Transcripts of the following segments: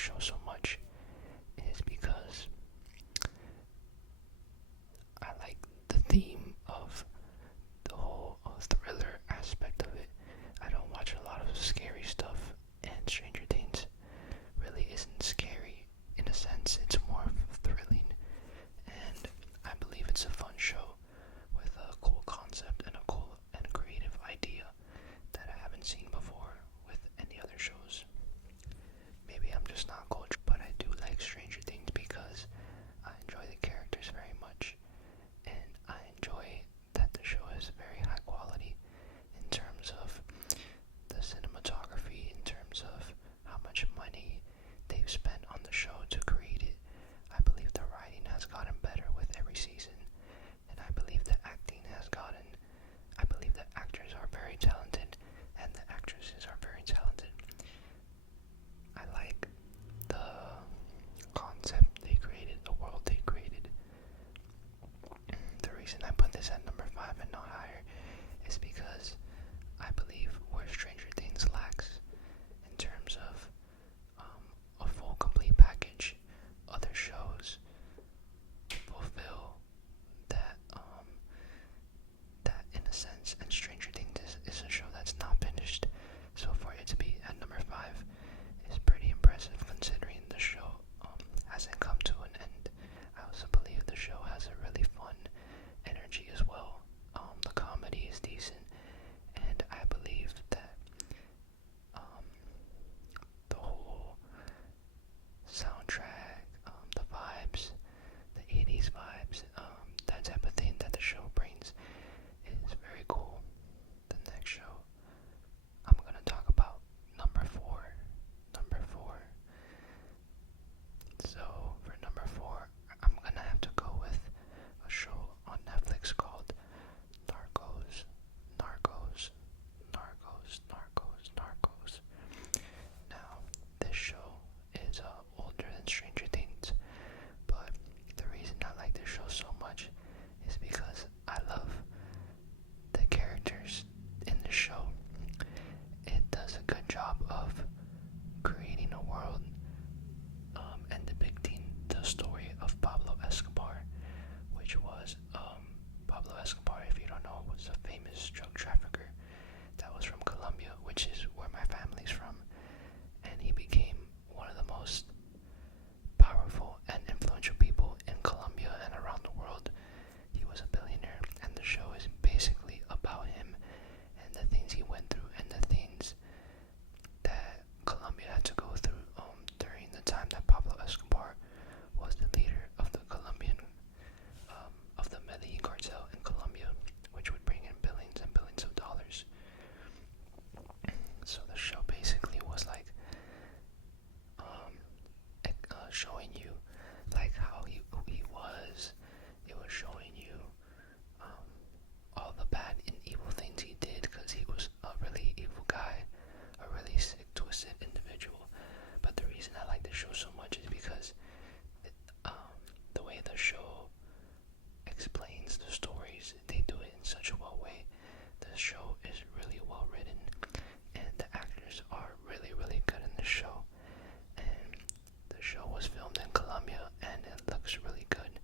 show so much is because I like the theme of the whole thriller aspect of it. I don't watch a lot of scary stuff, and Stranger Things really isn't scary in a sense. It's more thrilling, and I believe it's a fun show with a cool concept and a cool and creative idea that I haven't seen before with any other shows. Maybe I'm just not cultured, but I do like Stranger Things because I enjoy the characters very much, and I enjoy that the show is very high quality in terms of the cinematography, in terms of how much money they've spent on the show to create it. I believe the writing has gotten better with every season, and I believe the acting has gotten, I believe the actors are very talented, and the actresses are very talented. I like the concept they created, the world they created. The reason I put this at number 5 and not higher is because I believe where Stranger Things lacks in terms of a full complete package, other shows fulfill that that in a sense, and Stranger Things is a show that's not finished. So for it to be at number 5 is pretty impressive considering the show hasn't come to an end. I also believe the show has a really fun energy as well. The comedy is decent, and I believe that the whole soundtrack, the vibes, the 80s vibes, that type of thing that the show brings is very cool. The next show I'm gonna talk about, number 4. Number 4. So for number 4, I'm gonna have to go with a show on Netflix called Narcos. Narcos. Narcos. Narcos. Narcos. Now, this show is older than Stranger Things, but the reason I like this show so much is because I love the characters in the show. It does a good job of creating a world and depicting the story of Pablo Escobar, which was Pablo Escobar, if you don't know, was a famous drug trafficker that was from Colombia, which is where my family's from, and he became one of the most powerful and influential people in Colombia and around the world. He was a billionaire, and the show is basically about him and the things he went through and the things that Colombia had to go through during the time that Pablo Escobar was the leader of the Colombian, of the Medellin cartel in Colombia, which would bring in billions and billions of dollars. So the show basically was like showing you like how who he was. It was showing you all the bad and evil things he did, because he was a really evil guy, a really sick, twisted individual. But the reason I like the show so much is because the way the show explains the stories, they do it in such a well way. The show is really well written, and the actors are really, really good in the show. And the show was filmed in Colombia, and it looks really good.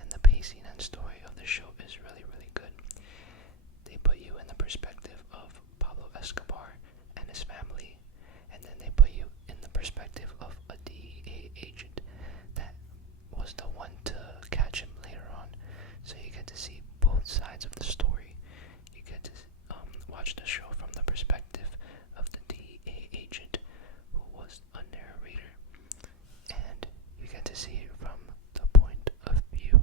And the pacing and story of the show is really, really good. They put you in the perspective of Pablo Escobar and his family, and then they put you in the perspective of a DEA agent that was the one to catch him later on. So you get to see both sides of the story. You get to watch the show from the perspective of the DEA agent who was a narrator, and you get to see it from the point of view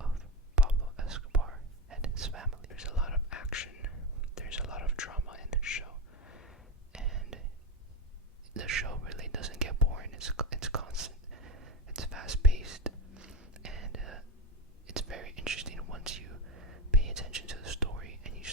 of Pablo Escobar and his family. There's a lot of action, there's a lot of drama in the show, and the show really doesn't get boring. It's constant, it's fast paced, and it's very interesting once you pay attention to the story and you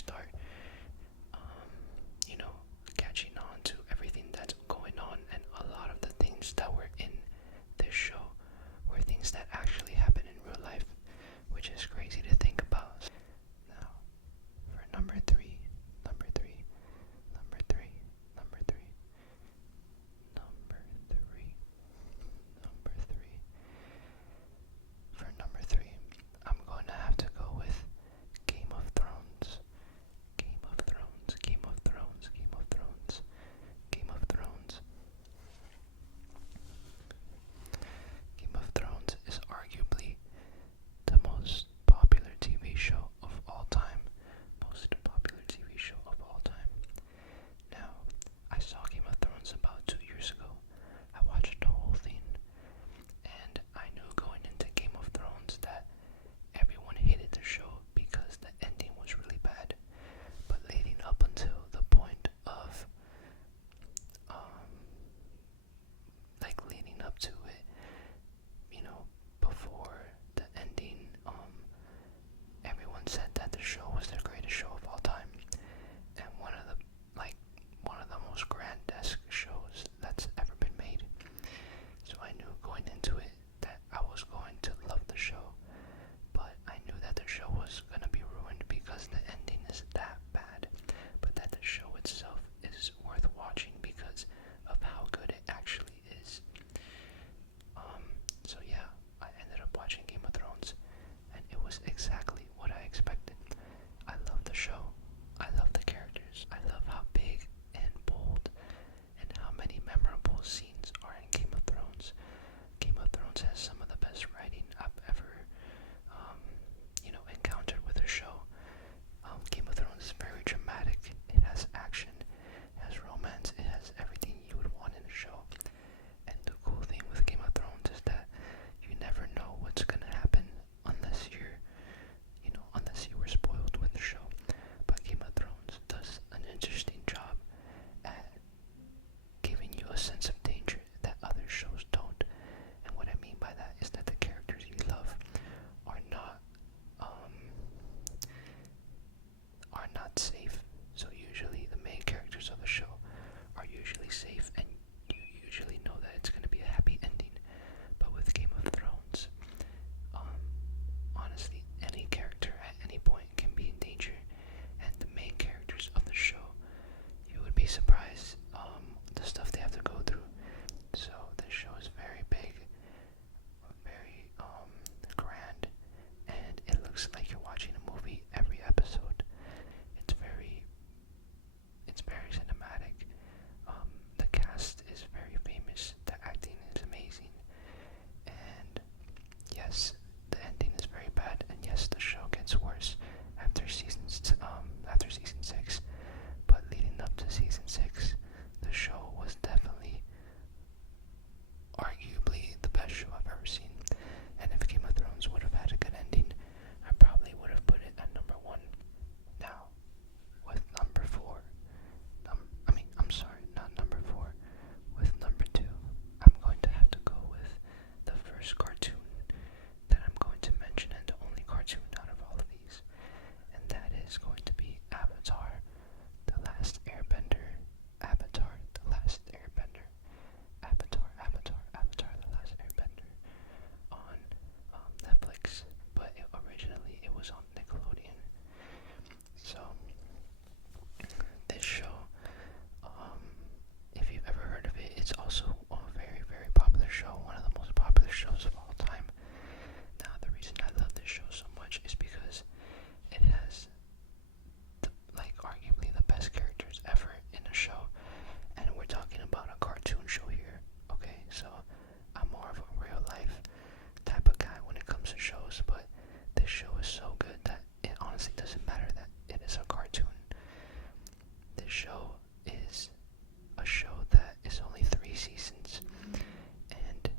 show is a show that is only 3 seasons, and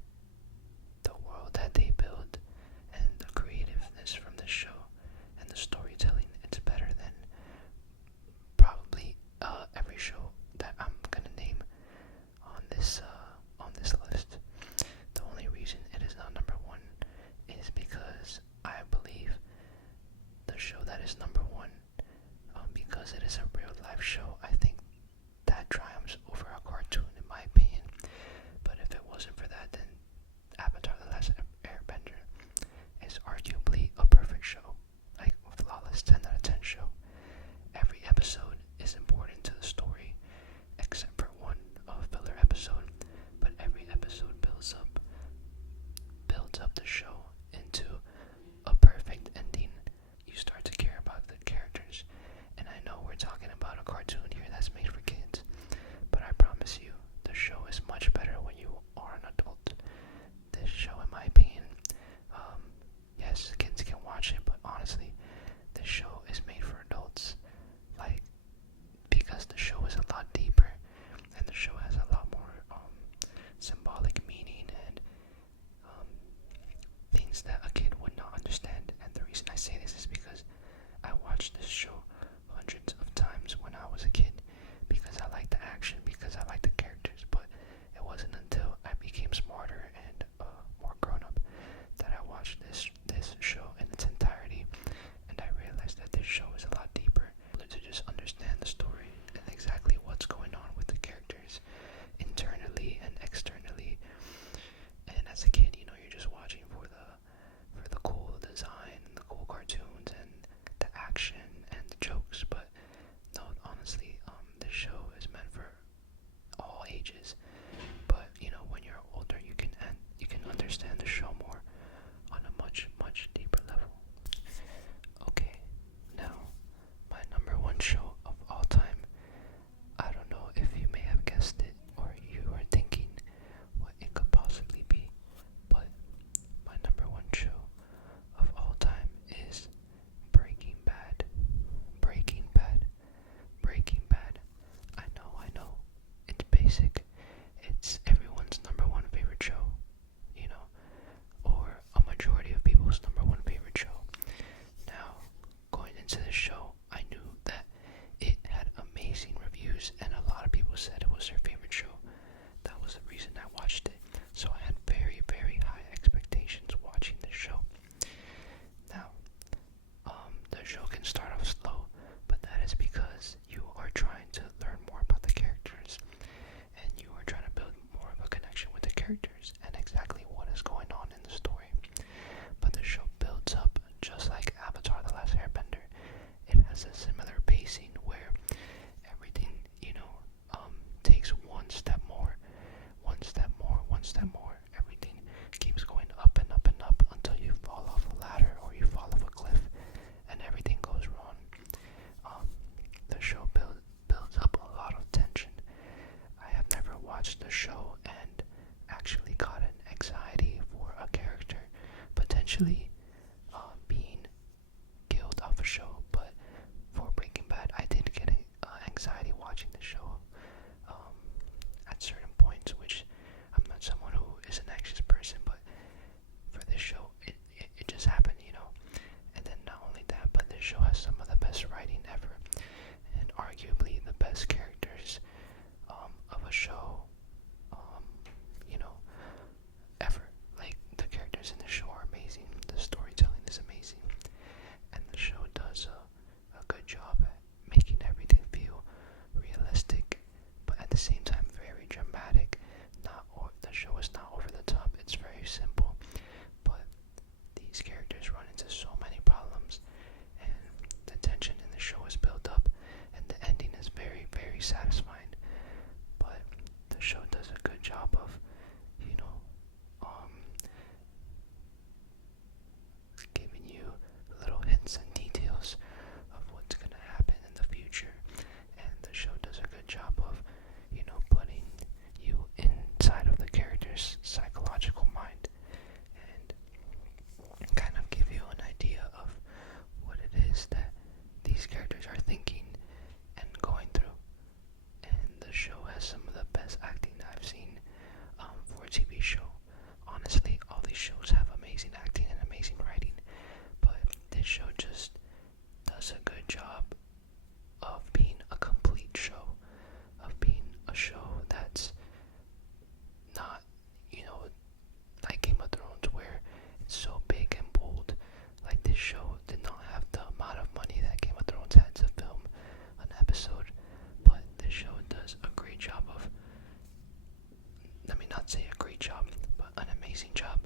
the world that they build and the creativeness from the show and the storytelling, it's better than probably every show that I'm gonna name on this list. The only reason it is not number one is because I believe the show that is number one, because it is a real life show, I think that triumphs over a cartoon in my opinion. But if it wasn't for that, then Avatar: The Last Airbender is arguably a perfect show, like a flawless 10 out of 10 show. Every episode is important to the story, except for one filler episode, but every episode builds up the show into a perfect ending. You start to care about the characters, and I know we're talking about a cartoon here that's made for kids, but I promise you, the show is much better when you are an adult. This show, in my opinion, yes, kids can watch it, but honestly, this show is made for adults. Like, because the show is a lot deeper, and the show has a lot more symbolic meaning and things that a kid would not understand. And the reason I say this is because I watched this show hundreds of times when I was a kid, because I liked the action, because I liked the characters. But it wasn't until I became smarter and more grown up that I watched this show in its entirety, and I realized that this show is a lot deeper. To just understand the story and exactly what's going on with the characters internally and externally. And as a kid, you're just watching for the cool design and the cool cartoons and the action and the jokes. But no, honestly, this show is meant for all ages. But when you're older, you can understand the show more on a much deeper level. Okay, now my number one show of all time. I don't know if you may have guessed it or you are thinking what it could possibly be, but my number one show of all time is Breaking Bad. Breaking Bad. Breaking Bad. I know. It's basic. It's everyone's number one favorite show, or a majority of people's number one favorite show. Now, going into this show, I knew that it had amazing reviews and a lot of people said it was their favorite show. That was the reason I watched it. So I had very, very high expectations watching this show. Now, the show can start off slow, but that is because you are trying to learn more about the characters and you are trying to build more of a connection with the characters and exactly what is going on in the story. But the show builds up just like Avatar: The Last Airbender. It has a similar pacing where everything, takes one step more. Everything keeps going up and up and up until you fall off a ladder or you fall off a cliff and everything goes wrong. The show builds up a lot of tension. I have never watched the show and actually gotten anxiety for a character potentially being killed off a show, but for Breaking Bad, I did get anxiety watching the show at certain points, which I'm not someone who is an anxious person, but for this show, it just happened, And then not only that, but this show has some of the best writing ever, and arguably the best characters of a show, ever. Like, the characters in the show are amazing, the storytelling is amazing, and the show does a good job at making everything feel realistic, but at the same time very dramatic. The show is not over the top, it's very simple, but these characters run into so many problems, and the tension in the show is built up, and the ending is very, very satisfying. But the show does a good job of, giving you little hints and details of what's going to happen in the future, and the show does a good job of, putting you inside of the character's psychological mind and kind of give you an idea of what it is that these characters are thinking and going through. amazing job.